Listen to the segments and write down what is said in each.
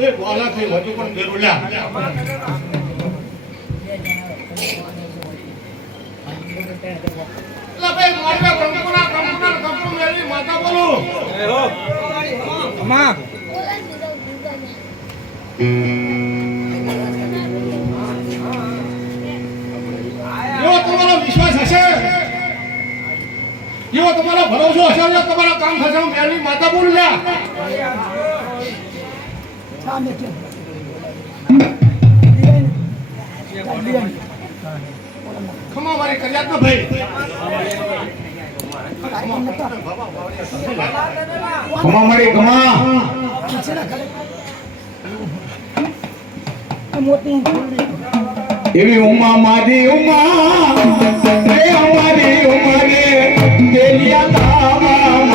એક વાલા થઈ હજુ પણ બેરુલ્યા લા ભાઈ મોરબે કંપના મેરી માતા બોલો એ હો અમા જો તમારો વિશ્વાસ હશે જો તમારો ભરોસો હશે તો તમારા કામ થશે મેરી માતા બોલ લ્યા સામે કે ખમા મારી કર્યા તો ભાઈ ખમા મારી ખમા એવી ઉમા મારી ઉમા એ અમારી ઉમાને કેલિયા તાવા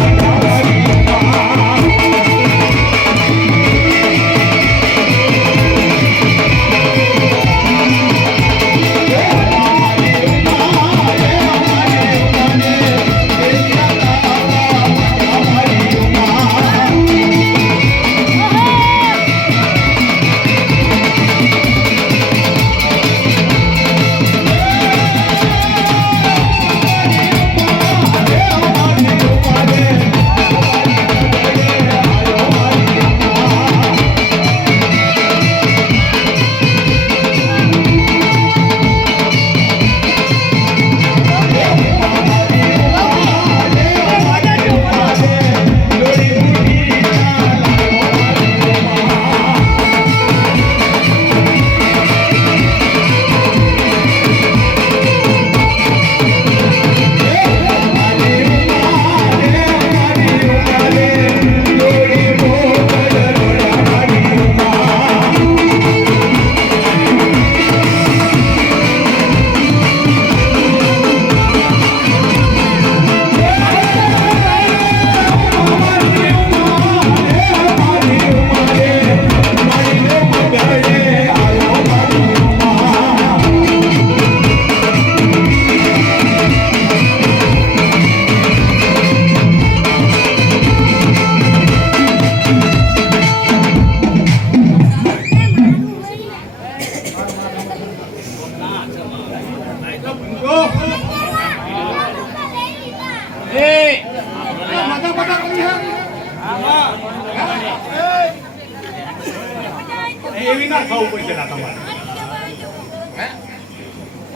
એવી ના ખાવું પડશે તમારે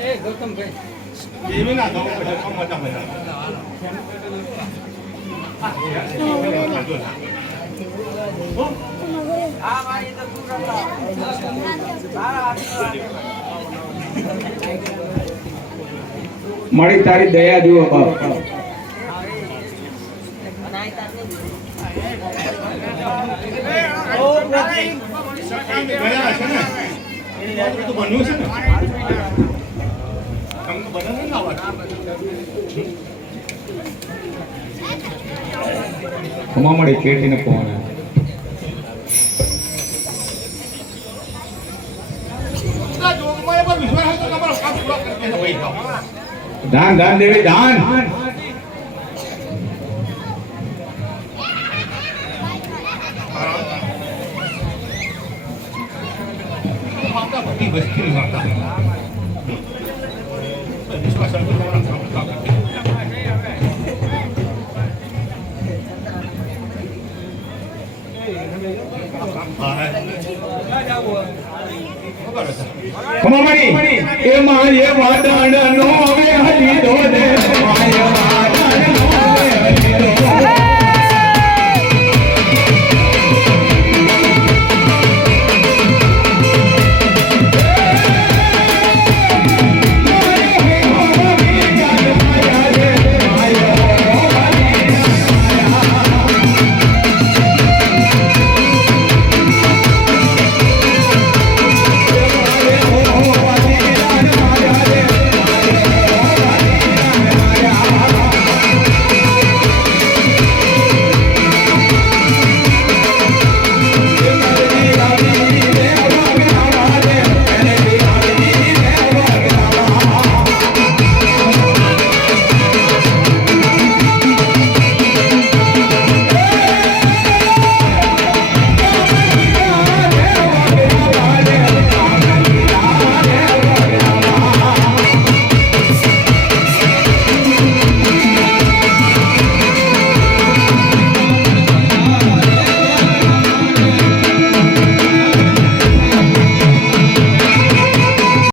એ ગૌતમ ભાઈ એવી ના ખાવું પડશે મજા મજા મારી તારી દયા જુઓ બાપ ખમા મળી કેટીને કોણ દાન દાન દેવી દાન માતા બધી વસ્તી માતા વિશ્વાસ ખમા મળી એ મારી વાદણ નો હવે હજી દોડે માયા